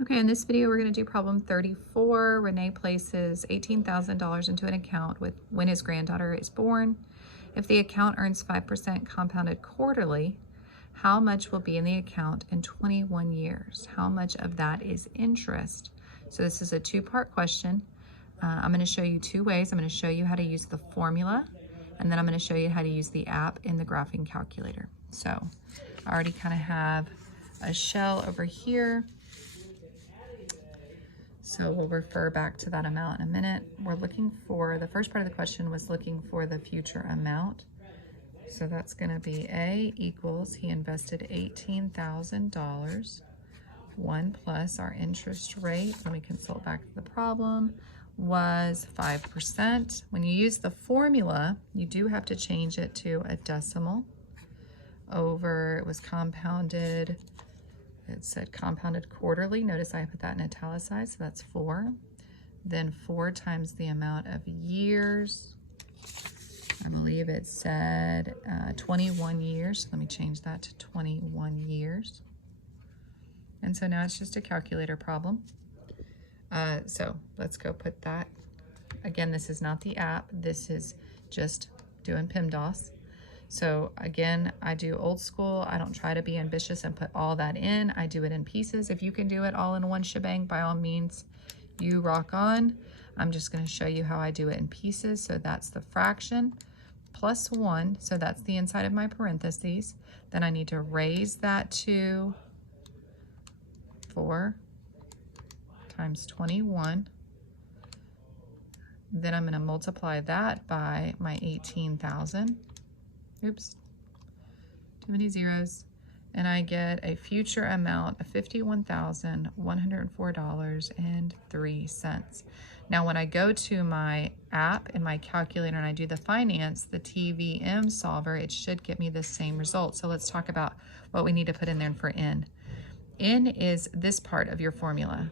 Okay, in this video, we're going to do problem 34. Renee places $18,000 into an account when his granddaughter is born. If the account earns 5% compounded quarterly, how much will be in the account in 21 years? How much of that is interest? So this is a two-part question. I'm going to show you two ways. I'm going to show you how to use the formula, and then I'm going to show you how to use the app in the graphing calculator. So I already kind of have a shell over here. So we'll refer back to that amount in a minute. We're looking for, the first part of the question was looking for the future amount. So that's going to be A equals, he invested $18,000, 1 plus our interest rate, when we consult back to the problem, was 5%. When you use the formula, you do have to change it to a decimal over, it was compounded. It said compounded quarterly. Notice I put that in italicized, so that's 4. Then 4 times the amount of years. I believe it said 21 years. Let me change that to 21 years. And so now it's just a calculator problem. So let's go put that. Again, this is not the app. This is just doing PEMDAS. So again, I do old school. I don't try to be ambitious and put all that in. I do it in pieces. If you can do it all in one shebang, by all means, you rock on. I'm just going to show you how I do it in pieces. So that's the fraction plus 1. So that's the inside of my parentheses. Then I need to raise that to 4 times 21. Then I'm going to multiply that by my 18,000. Oops, too many zeros. And I get a future amount of $51,104.03. Now, when I go to my app in my calculator and I do the finance, the TVM solver, it should get me the same result. So let's talk about what we need to put in there for N. N is this part of your formula.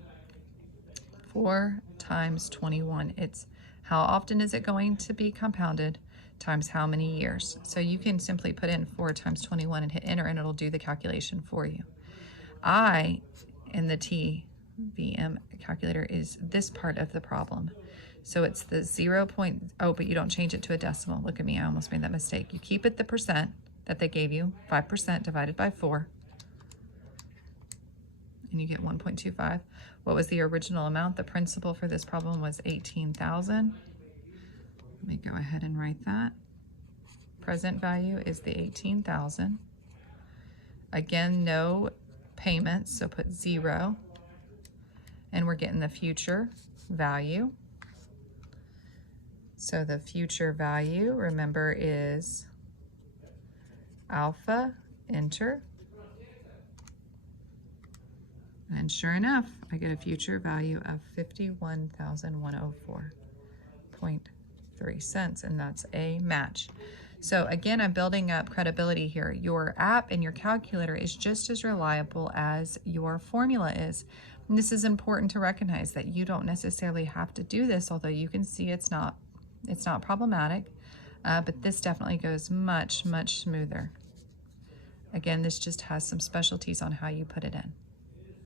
4 times 21. It's how often is it going to be compounded times how many years. So you can simply put in 4 times 21 and hit enter and it'll do the calculation for you. I, in the TVM calculator, is this part of the problem. So it's the 0. Oh, but you don't change it to a decimal. Look at me, I almost made that mistake. You keep it the percent that they gave you, 5% divided by 4. And you get 1.25. What was the original amount? The principal for this problem was 18,000. Let me go ahead and write that. Present value is the 18,000. Again, no payments, so put 0. And we're getting the future value. So the future value, remember, is alpha, enter. And sure enough, I get a future value of 51,104.3 cents, and that's a match. So again, I'm building up credibility here. Your app and your calculator is just as reliable as your formula is. And this is important to recognize, that you don't necessarily have to do this, although you can see it's not problematic, but this definitely goes much, much smoother. Again, this just has some specialties on how you put it in.